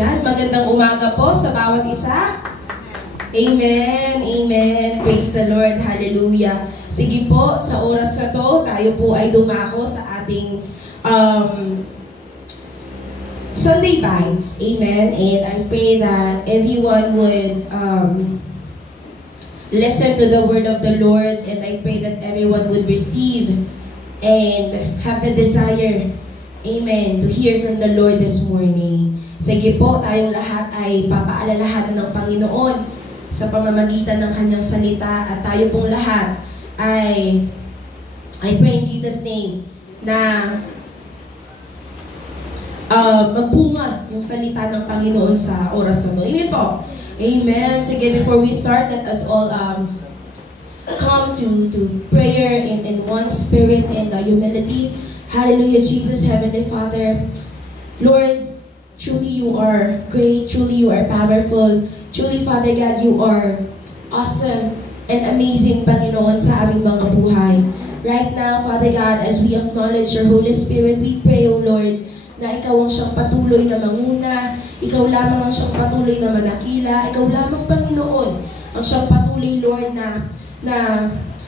God. Magandang umaga po sa bawat isa. Amen, amen. Praise the Lord, hallelujah. Sige po, sa oras na to, tayo po ay dumako sa ating Sunday Bites. Amen. And I pray that everyone would listen to the word of the Lord, and I pray that everyone would receive and have the desire, amen, to hear from the Lord this morning. Sige po, tayong lahat ay papaalalahanan ng Panginoon sa pamamagitan ng kanyang salita, at tayo pong lahat ay I pray in Jesus' name na magbunga yung salita ng Panginoon sa oras na ito. Amen po. Amen. Sige, before we start, let us all come to prayer in one spirit and humility. Hallelujah, Jesus, Heavenly Father. Lord, truly you are great, truly you are powerful, truly, Father God, you are awesome and amazing, Panginoon, sa aming mga buhay. Right now, Father God, as we acknowledge your Holy Spirit, we pray, O Lord, na ikaw ang siyang patuloy na manguna, ikaw lamang ang siyang patuloy na manakila, ikaw lamang, Panginoon, ang siyang patuloy, Lord, na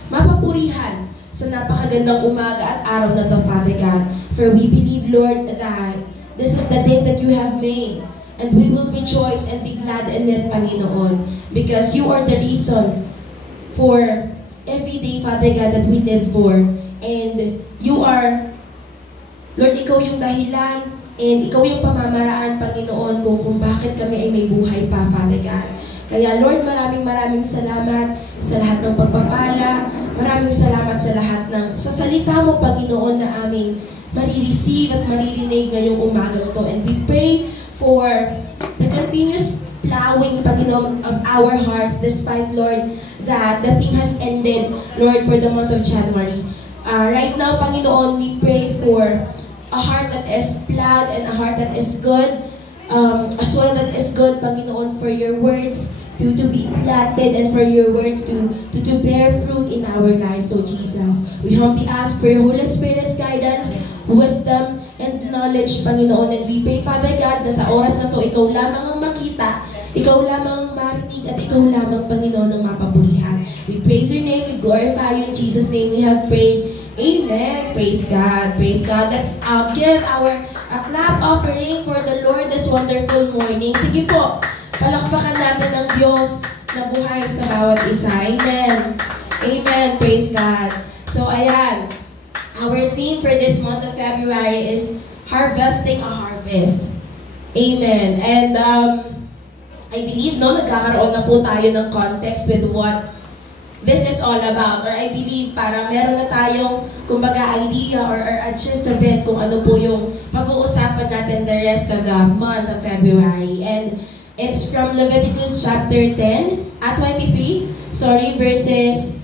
mapapurihan sa napakagandang umaga at araw na to, Father God. For we believe, Lord, that this is the day that you have made, and we will rejoice and be glad in it, Panginoon, because you are the reason for every day, Father God, that we live for. And you are, Lord, ikaw yung dahilan, and ikaw yung pamamaraan, Panginoon, kung bakit kami ay may buhay pa, Father God. Kaya, Lord, maraming salamat sa lahat ng pagpapala. Maraming salamat sa lahat ng sa salita mo, Panginoon, na aming marireceive at maririnig ngayong umagang to. And we pray for the continuous plowing, Panginoon, of our hearts, despite, Lord, that the thing has ended, Lord, for the month of January. Right now, Panginoon, we pray for a heart that is plowed and a heart that is good, a soil that is good, Panginoon, for your words to be planted and for your words to bear fruit in our lives, so Jesus. We humbly ask for your Holy Spirit's guidance, wisdom, and knowledge, Panginoon. And we pray, Father God, na sa oras na to, ikaw lamang ang makita, ikaw lamang ang marinig, at ikaw lamang, Panginoon, ang mapapurihan. We praise your name, we glorify you. In Jesus' name we have prayed. Amen. Praise God. Praise God. Let's give our clap offering for the Lord this wonderful morning. Sige po, palakpakan natin ng Diyos na buhay sa bawat isa. Amen. Amen. Praise God. So, ayan. Our theme for this month of February is Harvesting a Harvest. Amen. And I believe, nagkakaroon na po tayo ng context with what this is all about. Or I believe parang meron na tayong, kumbaga, idea or a gist of it kung ano po yung pag-uusapan natin the rest of the month of February. And it's from Leviticus chapter 23, verses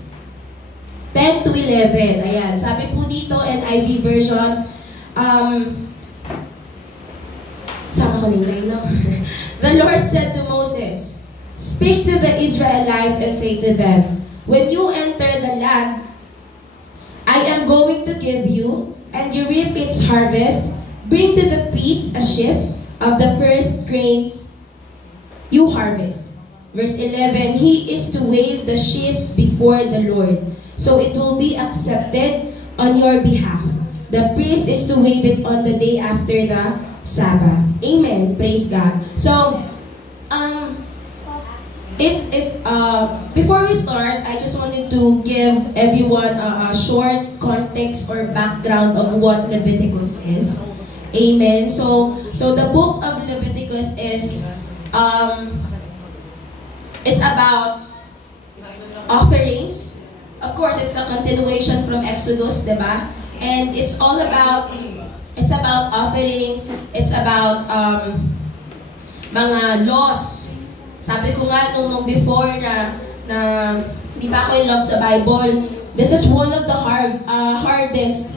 10 to 11. Ayan, sabi po dito, NIV version, sama ko nilay, no? The Lord said to Moses, "Speak to the Israelites and say to them, when you enter the land I am going to give you, and you reap its harvest, bring to the priest a sheaf of the first grain you harvest." Verse 11, he is to wave the sheaf before the Lord, so it will be accepted on your behalf. The priest is to wave it on the day after the Sabbath. Amen. Praise God. So, before we start, I just wanted to give everyone a short context or background of what Leviticus is. Amen. So the book of Leviticus is about offerings. Of course, it's a continuation from Exodus, diba? And it's about offering. It's about mga laws. Sabi ko nga nung before na di ba ako in love sa Bible, this is one of the hardest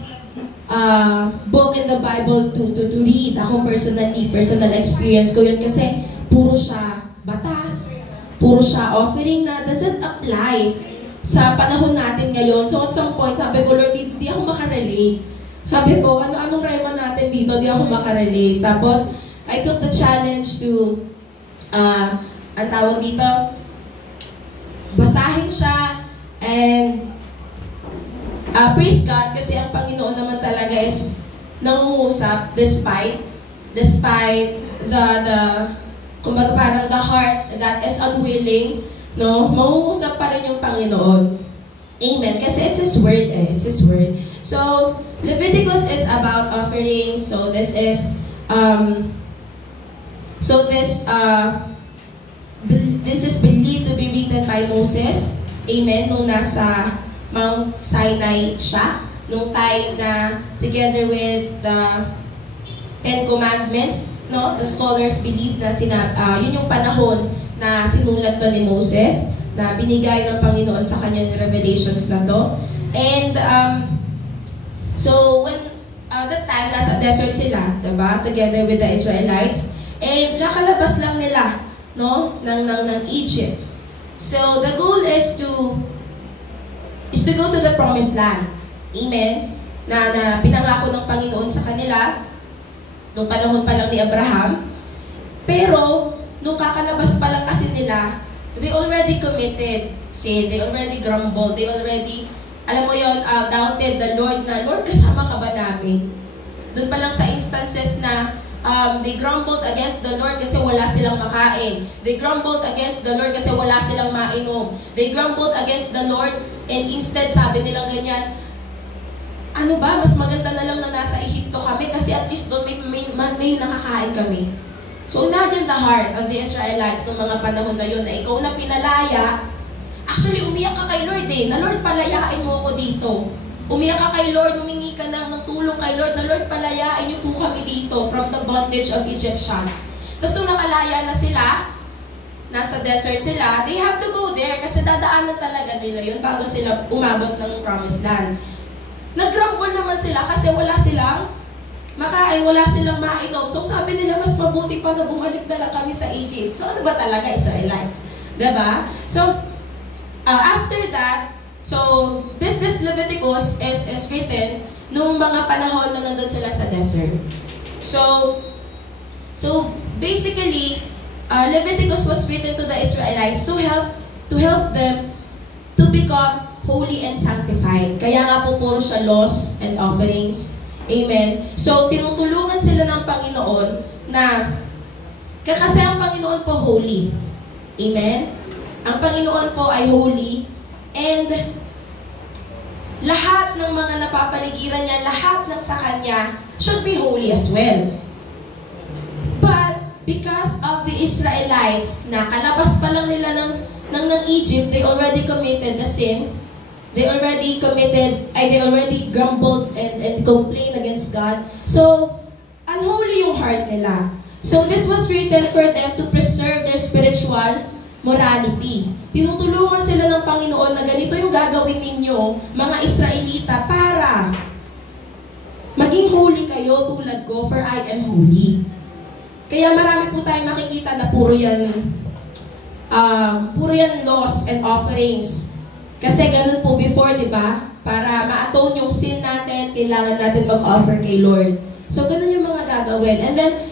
book in the Bible to read. Ako personal experience ko yun kasi puro siya batas, puro siya offering na doesn't apply sa panahon natin ngayon. So at some point, sabi ko, Lord, di ako makarelate. Sabi ko, anong rema natin dito? Di ako makarelate. Tapos, I took the challenge to, ang tawag dito, basahin siya, and praise God, kasi ang Panginoon naman talaga is nangungusap despite the kumbaga parang the heart that is unwilling, no? Mangungusap pa rin yung Panginoon. Amen. Kasi it's His word It's His word. So, Leviticus is about offerings. So, this is believed to be written by Moses. Amen. Nung nasa Mount Sinai siya. Nung time na together with the Ten Commandments, no? The scholars believe na yun yung panahon na sinulat to ni Moses, na binigay ng Panginoon sa kanyang revelations na to. And so when that time nasa desert sila, diba? Together with the Israelites, and kakalabas lang nila, no? ng Egypt. So the goal is to go to the promised land. Amen? Na pinangako ng Panginoon sa kanila nung panahon pa lang ni Abraham. Pero nung kakalabas pa lang kasi nila, they already committed sin, they already grumbled, they already, alam mo yon, doubted the Lord na, Lord, kasama ka ba namin? Doon pa lang sa instances na they grumbled against the Lord kasi wala silang makain. They grumbled against the Lord kasi wala silang mainom. They grumbled against the Lord, and instead sabi nilang ganyan, ano ba, mas maganda na lang na nasa Ehipto kami kasi at least doon may nakakain kami. So imagine the heart of the Israelites noong mga panahon na yun, na ikaw na pinalaya. Actually, umiyak ka kay Lord na Lord, palayain mo ako dito. Umiyak ka kay Lord, humingi ka ng tulong kay Lord, na Lord, palayain niyo po kami dito from the bondage of Egyptians. Tapos nung nakalaya na sila, nasa desert sila, they have to go there kasi dadaanan talaga nila yun bago sila umabot ng promised land. Nag-grumble naman sila kasi wala silang makain, wala silang mainom. So sabi nila, mas mabuti pa na bumalik na lang kami sa Egypt. So ano ba talaga Israelites? Diba? So, after that, so this Leviticus is written nung mga panahon na nandun sila sa desert. So basically, Leviticus was written to the Israelites to help them to become holy and sanctified. Kaya nga po puro siya laws and offerings. Amen. So, tinutulungan sila ng Panginoon na, kasi ang Panginoon po holy. Amen? Ang Panginoon po ay holy, and lahat ng mga napapaligiran niya, lahat ng sa Kanya, should be holy as well. But, because of the Israelites, na kalabas pa lang nila ng Egypt, they already committed the sin. They already grumbled and complained against God. So, unholy yung heart nila. So, this was written for them to preserve their spiritual morality. Tinutulungan sila ng Panginoon na ganito yung gagawin ninyo, mga Israelita, para maging holy kayo tulad ko, for I am holy. Kaya marami po tayong makikita na puro yan laws and offerings. Kasi ganun po before, di ba? Para ma-atone yung sin natin, kailangan natin mag-offer kay Lord. So, ganun yung mga gagawin. And then,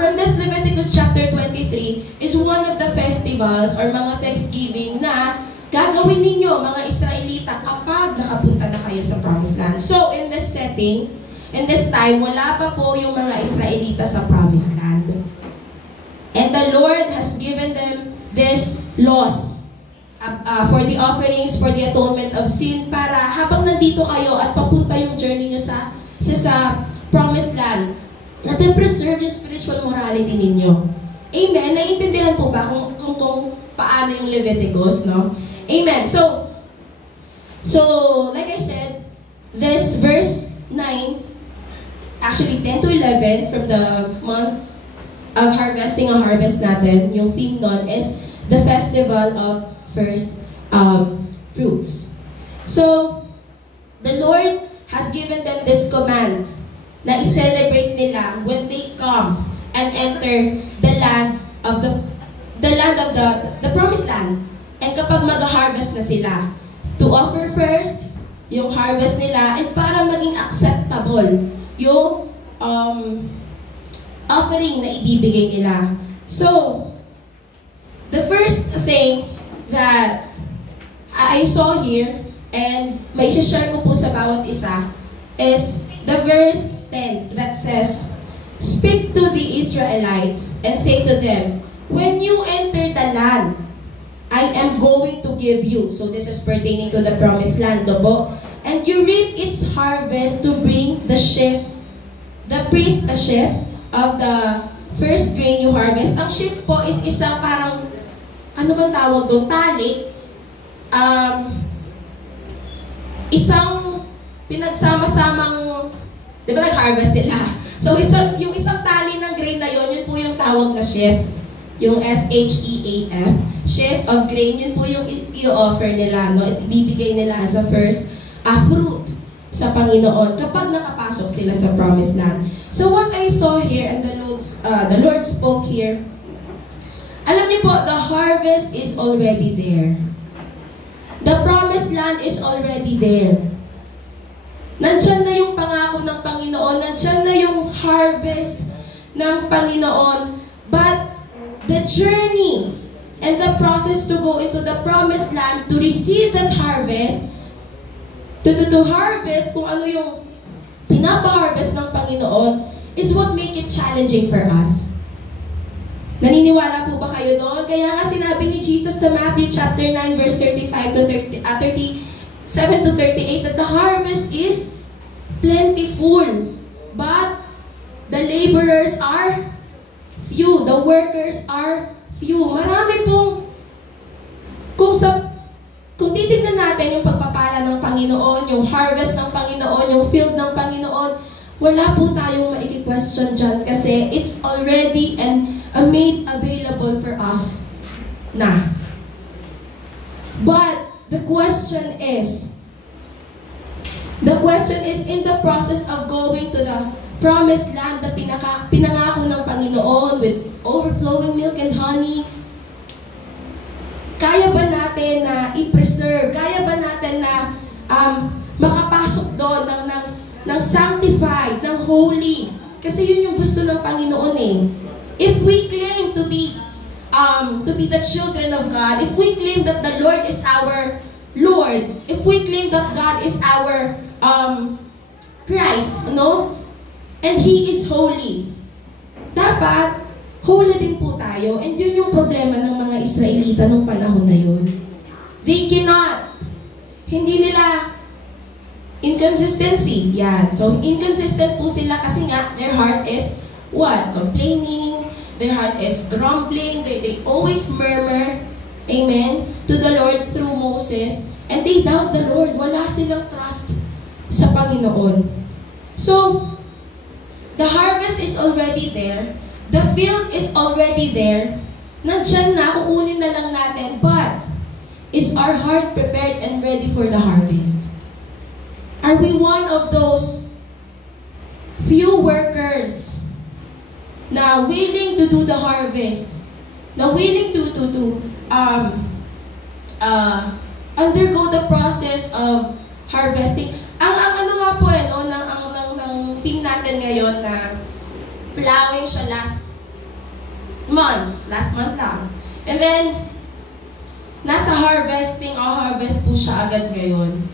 from this Leviticus chapter 23 is one of the festivals or mga Thanksgiving na gagawin ninyo, mga Israelita, kapag nakapunta na kayo sa Promised Land. So, in this setting, in this time, wala pa po yung mga Israelita sa Promised Land. And the Lord has given them these laws for the offerings, for the atonement of sin, para habang nandito kayo at papunta yung journey nyo sa Promised Land, natin-preserve yung spiritual morality ninyo. Amen? Naiintindihan po ba kung paano yung Leviticus, no? Amen. So, like I said, this verse 9, actually 10 to 11 from the month of harvesting ang harvest natin, yung theme nun is the festival of first fruits. So, the Lord has given them this command na i-celebrate nila when they come and enter the land of the promised land. And kapag mag-harvest na sila, to offer first yung harvest nila, and para maging acceptable yung offering na ibibigay nila. So, the first thing that I saw here, and may share ko po sa bawat isa, is the verse 10 that says, "Speak to the Israelites and say to them, when you enter the land, I am going to give you." So this is pertaining to the promised land, po. "And you reap its harvest to bring the priest a sheaf of the first grain you harvest." Ang sheaf po is isang parang, ano bang tawag doon? Tali. Isang pinagsama-samang, di ba nag-harvest sila? So yung isang tali ng grain na yun po yung tawag na sheaf. Yung S-H-E-A-F. Sheaf of grain, yun po yung i-offer nila, no? Ibibigay nila as a first fruit sa Panginoon kapag nakapasok sila sa promised land. So what I saw here, and the Lord spoke here, alam niyo po, the harvest is already there. The promised land is already there. Nandyan na yung pangako ng Panginoon, nandyan na yung harvest ng Panginoon, but the journey and the process to go into the promised land, to receive that harvest, to harvest kung ano yung pinapa-harvest ng Panginoon, is what make it challenging for us. Naniniwala po ba kayo doon? Kaya nga sinabi ni Jesus sa Matthew chapter 9 verse 37 to 38 that the harvest is plentiful, but the laborers are few, the workers are few. Marami pong, kung titignan natin yung pagpapala ng Panginoon, yung harvest ng Panginoon, yung field ng Panginoon, wala po tayong maiki-question dyan kasi it's already made available for us na. But the question is in the process of going to the promised land na pinangako ng Panginoon with overflowing milk and honey, kaya ba natin na i-preserve? Kaya ba natin na makapasok doon ng sanctified, ng holy? Kasi yun yung gusto ng Panginoon eh. If we claim to be the children of God, if we claim that the Lord is our Lord, if we claim that God is our Christ, no? And He is holy, dapat holy din po tayo. And yun yung problema ng mga Israelita nung panahon na yun. They cannot. Hindi nila inconsistency. Yan. So, inconsistent po sila kasi nga, their heart is what? Complaining. Their heart is grumbling. They always murmur, amen, to the Lord through Moses. And they doubt the Lord. Wala silang trust sa Panginoon. So, the harvest is already there. The field is already there. Nandyan na, kukunin na lang natin. But, is our heart prepared and ready for the harvest? Are we one of those few workers na willing to do the harvest, na willing to undergo the process of harvesting? Ang ano nga po ng theme natin ngayon na plowing siya last month lang. And then, nasa harvesting o harvest po siya agad ngayon.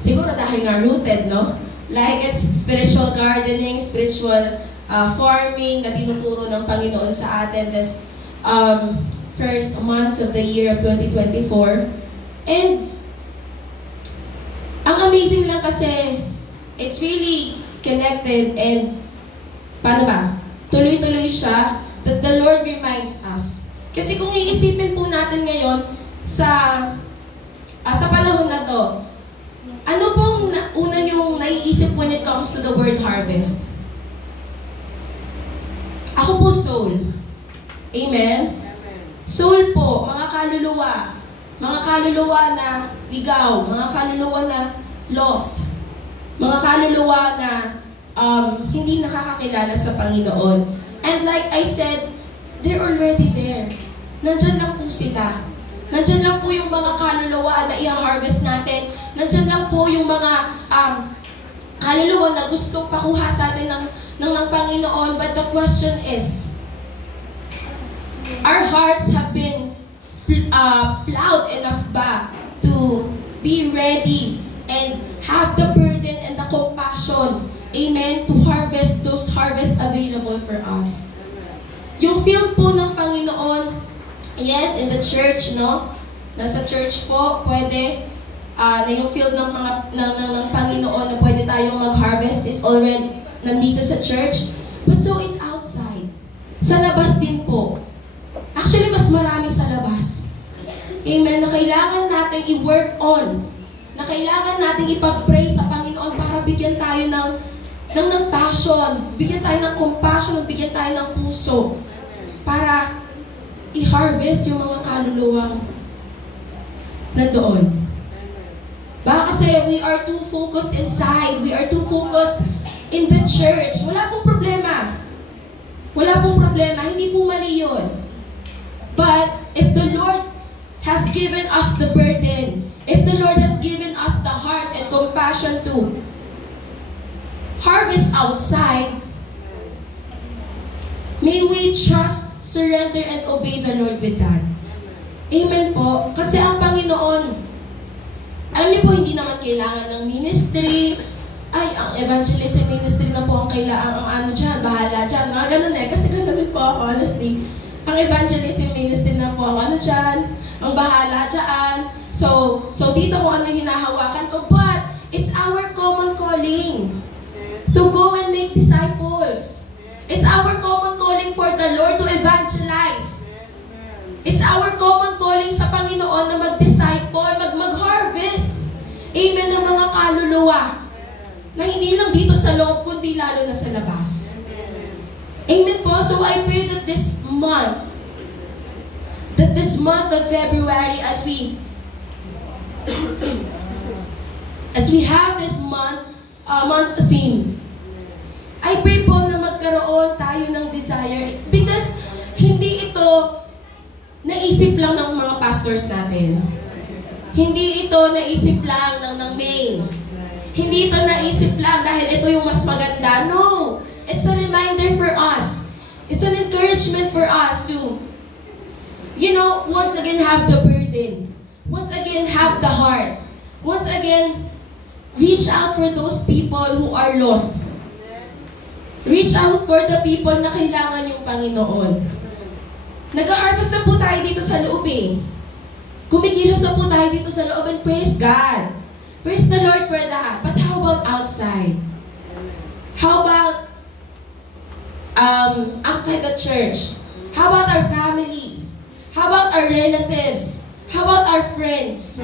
Siguro dahil nga rooted, no? Like it's spiritual gardening, spiritual farming na tinuturo ng Panginoon sa atin this first months of the year of 2024. And ang amazing lang kasi it's really connected and paano ba? Tuloy-tuloy siya that the Lord reminds us. Kasi kung iisipin po natin ngayon sa panahon na to, ano pong una niyong naiisip when it comes to the word harvest? Ako po soul. Amen? Soul po, mga kaluluwa. Mga kaluluwa na ligaw. Mga kaluluwa na lost. Mga kaluluwa na hindi nakakakilala sa Panginoon. And like I said, they're already there. Nandyan lang po sila. Nandyan lang po yung mga kaluluwa na i-harvest natin. Nandyan lang po yung mga kaluluwa na gustong pakuha sa atin ng Panginoon. But the question is, our hearts have been plowed enough ba to be ready and have the burden and the compassion, amen, to harvest those harvests available for us. Yung field po ng Panginoon, yes, in the church, no? Nasa church po, pwede, na yung field ng Panginoon na pwede tayong mag-harvest is already nandito sa church. But so is outside. Sa labas din po. Actually, mas marami sa labas. Amen. Na kailangan natin i-work on. Na kailangan natin ipag-pray sa Panginoon para bigyan tayo ng passion. Bigyan tayo ng compassion. Bigyan tayo ng puso. Para i-harvest yung mga kaluluwang nandoon. Baka kasi we are too focused inside. We are too focused in the church. Wala pong problema. Wala pong problema. Hindi po mali yun. But if the Lord has given us the burden, if the Lord has given us the heart and compassion to harvest outside, may we trust, surrender, and obey the Lord with that. Amen po. Kasi ang Panginoon, alam niyo po, hindi naman kailangan ng ministry. Ay, ang evangelism ministry na po ang kailangan, ang ano dyan, bahala dyan. Mga ganun eh, kasi ganun din po ako, honestly. Ang evangelism ministry na po ang ano dyan, ang bahala dyan. So dito kung ano hinahawakan ko. But, it's our common calling to go and make disciples. It's our common calling for the Lord to evangelize. It's our common calling sa Panginoon na mag-disciple, mag-harvest. Amen, ng mga kaluluwa. Na hindi lang dito sa loob, kundi lalo na sa labas. Amen po. So I pray that this month of February, as we have this month's theme, I pray po na magkaroon tayo ng desire. Because hindi ito naisip lang ng mga pastors natin. Hindi ito naisip lang ng main. Hindi ito naisip lang dahil ito yung mas maganda. No! It's a reminder for us. It's an encouragement for us to, once again have the burden. Once again have the heart. Once again, reach out for those people who are lost. Reach out for the people na kailangan yung Panginoon. Nag-harvest na po tayo dito sa loob eh. Kumikilos na po tayo dito sa loob, and praise God. Praise the Lord for that. But how about outside? How about outside the church? How about our families? How about our relatives? How about our friends?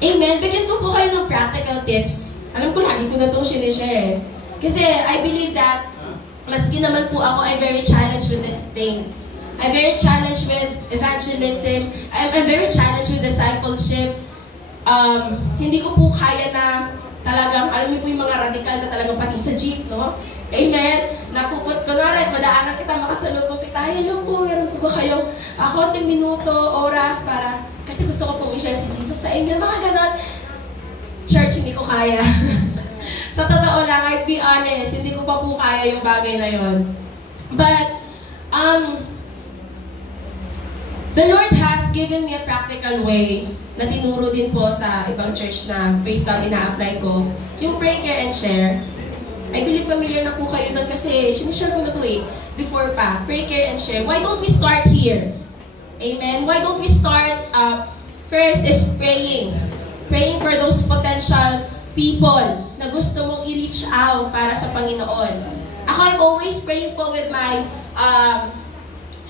Amen. Bigyan ko po kayo ng practical tips. Alam ko, lagi ko na itong sinishare eh. Kasi I believe that, maski naman po ako, I'm very challenged with this thing. I'm very challenged with evangelism. I'm very challenged with discipleship. Hindi ko po kaya na talagang, alam niyo po yung mga radical na talagang pati sa jeep, no? Amen? Kunwari, madaanan kita, makasalubong kita, hello po, meron po ba kayong konting minuto, oras, para, kasi gusto ko pong i-share si Jesus sa inyo, mga ganon. Church, hindi ko kaya. Sa totoo lang, I'd be honest, hindi ko pa po kaya yung bagay na yon. But, the Lord has given me a practical way na tinuro din po sa ibang church na praise God, ina-apply ko. Yung pray, care, and share. I believe familiar na po kayo doon kasi sinishare ko na ito eh, before pa. Pray, care, and share. Why don't we start here? Amen? Why don't we start, first is praying. Praying for those potential people na gusto mong i-reach out para sa Panginoon. Ako, I'm always praying po with my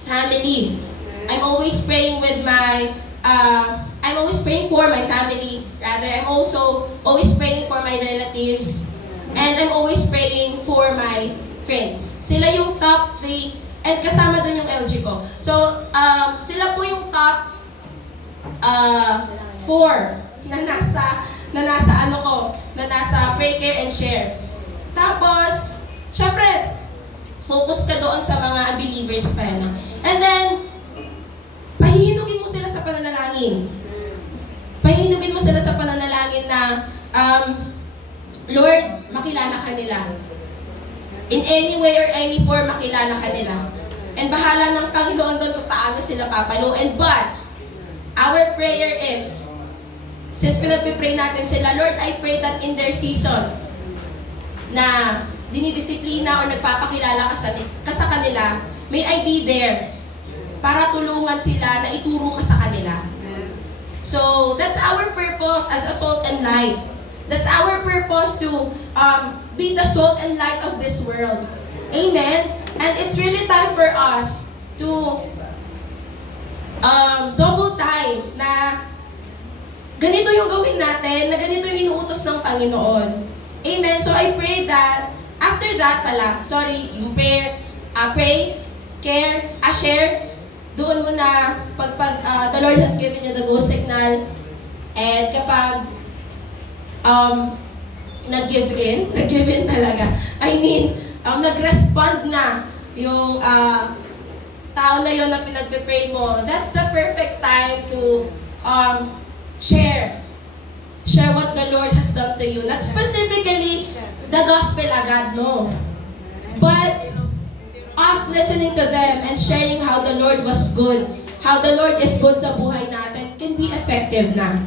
family. I'm always praying with my, I'm always praying for my family. Rather, I'm also always praying for my relatives. And I'm always praying for my friends. Sila yung top 3, and kasama dun yung LG ko. So, sila po yung top 4 na nasa pray, care, and share. Tapos, syempre, focus ka doon sa mga unbelievers pa. No? And then, pahihinugin mo sila sa pananalangin. Pahihinugin mo sila sa pananalangin na, Lord, makilala ka nila. in any way or any form, makilala ka nila. And bahala ng Panginoon doon kung paano sila papaluin. But, our prayer is, since pinagpipray natin sila, Lord, I pray that in their season, na dinidisiplina o nagpapakilala ka sa kanila, may I be there para tulungan sila na ituro ka sa kanila. So, that's our purpose as a salt and light. That's our purpose to be the salt and light of this world. Amen? And it's really time for us to double time na ganito yung gawin natin, na ganito yung inuutos ng Panginoon. Amen? So I pray that, after that pala, yung prayer, pray, care, share, doon mo na, pag the Lord has given you the go signal, and kapag nag-give in talaga. I mean, nag-respond na yung tao na yun na pinagpe-pray mo. That's the perfect time to share what the Lord has done to you. Not specifically the gospel agad, no. But us listening to them and sharing how the Lord was good, how the Lord is good sa buhay natin, can be effective na.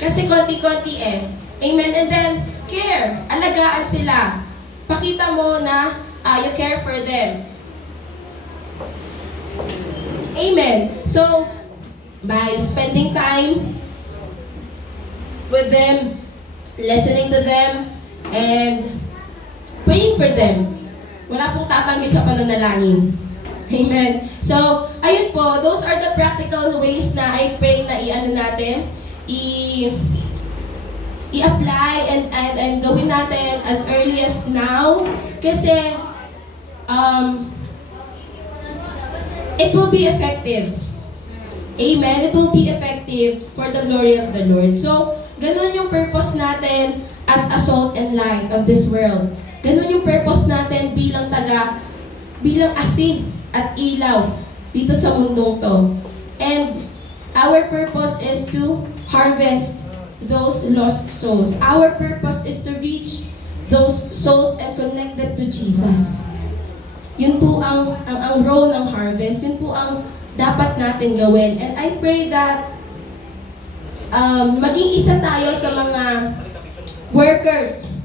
Kasi konti-konti eh. Amen. And then, care. Alagaan sila. Pakita mo na you care for them. Amen. So, by spending time with them, listening to them, and praying for them, wala pong tatanggi sa pananalangin. Amen. So, ayun po, those are the practical ways na I pray na i-apply and gawin natin as early as now. Kasi, it will be effective. Amen. It will be effective for the glory of the Lord. So, ganun yung purpose natin as a salt and light of this world. Ganun yung purpose natin bilang asin at ilaw dito sa mundong to. And our purpose is to harvest those lost souls. Our purpose is to reach those souls and connect them to Jesus. Yun po ang role ng harvest. Yun po ang dapat natin gawin. And I pray that maging isa tayo sa mga workers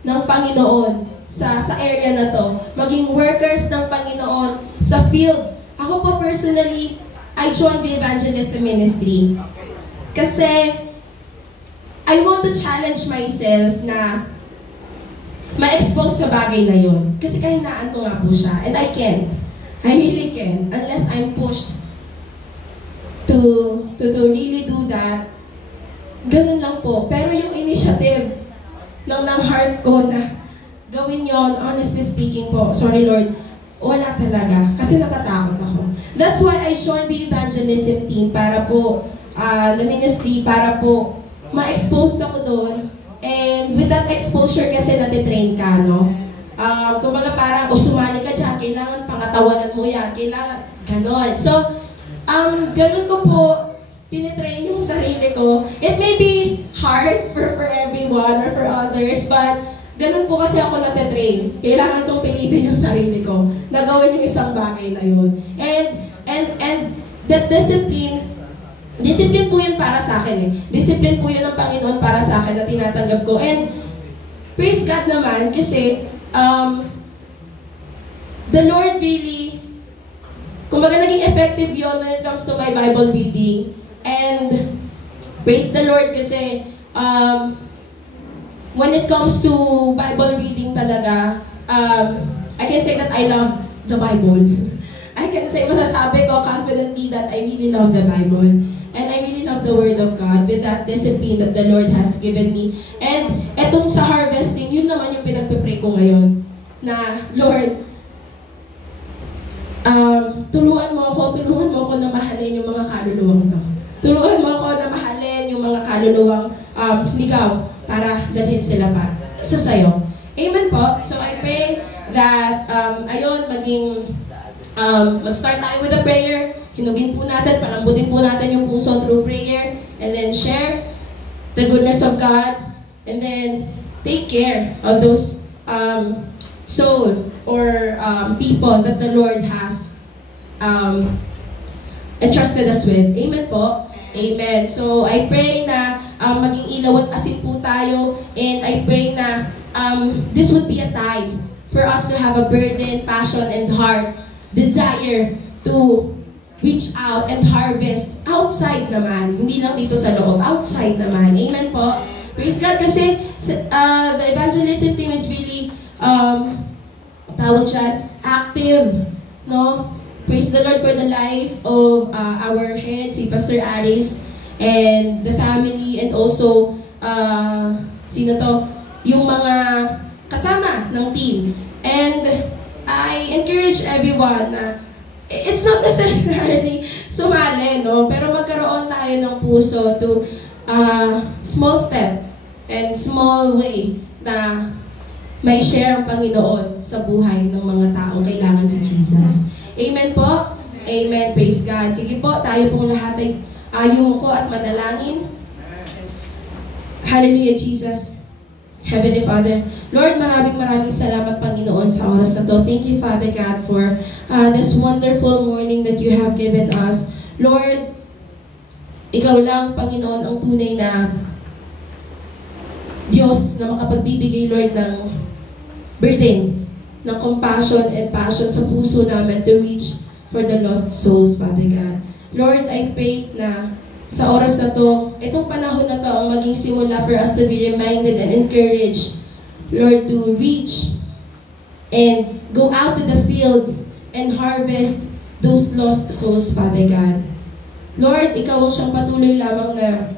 ng Panginoon sa area na to. Maging workers ng Panginoon sa field. Ako po personally, I joined the evangelism ministry. Kasi I want to challenge myself na ma-expose sa bagay na yun. Kasi kahinaan ko nga po siya. And I can't. I really can't. Unless I'm pushed to really do that. Ganun lang po. Pero yung initiative ng heart ko na gawin yon, honestly speaking po, sorry Lord, wala talaga. Kasi natatakot ako. That's why I joined the evangelism team para po, the ministry, para po ma-expose ako doon. And with that exposure kasi natitrain ka, no? Kumbaga parang, sumali ka dyan, kailangan pangatawanan mo yan, kailangan, ganon. So, ganon ko po, tinitrain yung sarili ko. It may be hard for everyone or for others, but ganon po kasi ako natitrain. Kailangan kong pilitin yung sarili ko na gawin yung isang bagay na yun. And that discipline po yun para sa akin eh. Discipline po yun ng Panginoon para sa akin na tinatanggap ko. And praise God naman kasi the Lord really, kumbaga naging effective yun when it comes to my Bible reading. And praise the Lord kasi when it comes to Bible reading talaga, I can say that I love the Bible. I can say, masasabi ko confidently that I really love the Bible. And I really love the Word of God with that discipline that the Lord has given me. And etong sa harvesting, yun naman yung pinagpipray ko ngayon. Na, Lord, tulungan mo ako na mahalin yung mga kaluluwang to. Tulungan mo ako na mahalin yung mga kaluluwang ligaw para dalhin sila pa sa sayo. Amen po. So I pray that, mag-start tayo with a prayer. Hinugin po natin, palambutin po natin yung puso through prayer, and then share the goodness of God, and then take care of those soul or people that the Lord has entrusted us with. Amen po? Amen. So, I pray na maging ilaw at asin po tayo, and I pray na this would be a time for us to have a burden, passion, and heart, desire to reach out and harvest outside naman. Hindi lang dito sa loob, outside naman. Amen po? Praise God. Kasi the evangelism team is really, tawag siya, active. No? Praise the Lord for the life of our head, si Pastor Aris, and the family, and also, sino to? Yung mga kasama ng team. And I encourage everyone na it's not necessarily sumali, no? Pero magkaroon tayo ng puso to small step and small way na may share ang Panginoon sa buhay ng mga taong kailangan si Jesus. Amen po? Amen. Praise God. Sige po, tayo pong lahat ay yumuko at manalangin. Hallelujah, Jesus. Heavenly Father, Lord, maraming salamat, Panginoon, sa oras na to. Thank you, Father God, for this wonderful morning that you have given us. Lord, ikaw lang, Panginoon, ang tunay na Diyos na makapagbibigay, Lord, ng burden, ng compassion and passion sa puso namin to reach for the lost souls, Father God. Lord, I pray na sa oras na to, itong panahon na to ang maging simula for us to be reminded and encouraged, Lord, to reach and go out to the field and harvest those lost souls, Father God. Lord, ikaw ang siyang patuloy lamang na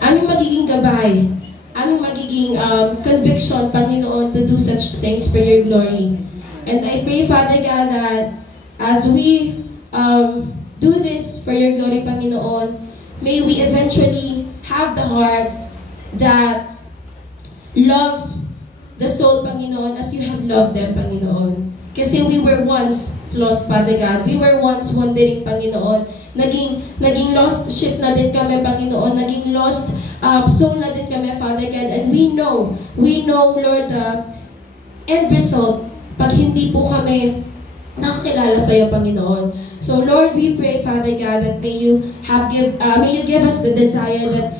aming magiging gabay, aming magiging conviction, Panginoon, to do such things for your glory. And I pray, Father God, that as we do this for your glory, Panginoon, may we eventually have the heart that loves the soul, Panginoon, as you have loved them, Panginoon. Kasi we were once lost, Father God. We were once wandering, Panginoon. Naging lost sheep na din kami, Panginoon. Naging lost soul na din kami, Father God. And we know, Lord, the end result, pag hindi po kami nakakilala sa iyo, Panginoon. So, Lord, we pray, Father God, that may you give us the desire that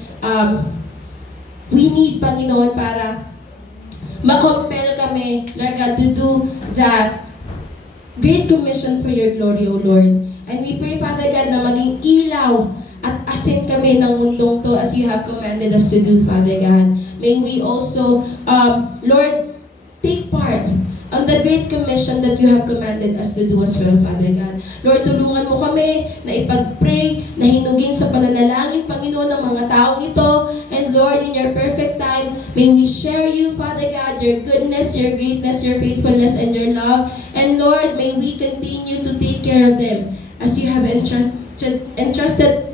we need, Panginoon, para ma-compel kami, Lord God, to do that great commission for your glory, O Lord. And we pray, Father God, na maging ilaw at asin kami ng mundong to as you have commanded us to do, Father God. May we also, Lord, take part on the great commission that you have commanded us to do as well, Father God. Lord, tulungan mo kami na ipag-pray, na hinugin sa pananalangin, Panginoon, ng mga taong ito. And Lord, in your perfect time, may we share you, Father God, your goodness, your greatness, your faithfulness, and your love. And Lord, may we continue to take care of them as you have entrusted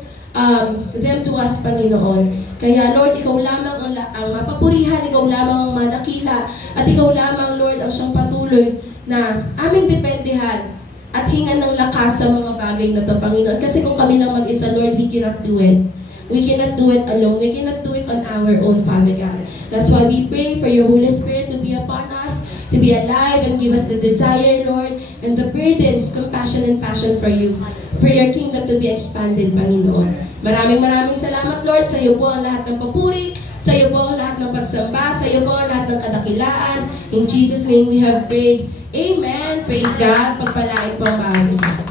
them to us, Panginoon. Kaya, Lord, ikaw lamang ang mapapurihan, ikaw lamang ang madakila, at ikaw lamang, Lord, ang siyang patuloy na aming dependihan at hingan ng lakas sa mga bagay na to, Panginoon. Kasi kung kami lang mag-isa, Lord, we cannot do it. We cannot do it alone. We cannot do it on our own, Father God. That's why we pray for your Holy Spirit to be upon us, to be alive and give us the desire, Lord, and the burden, compassion, and passion for you, for your kingdom to be expanded, Panginoon. Maraming salamat, Lord. Sa iyo po ang lahat ng papuri, sa iyo po ang lahat ng pagsamba, sa iyo po ang lahat ng kadakilaan. In Jesus' name we have prayed. Amen. Praise God. Pagpalain po ang bawat isa.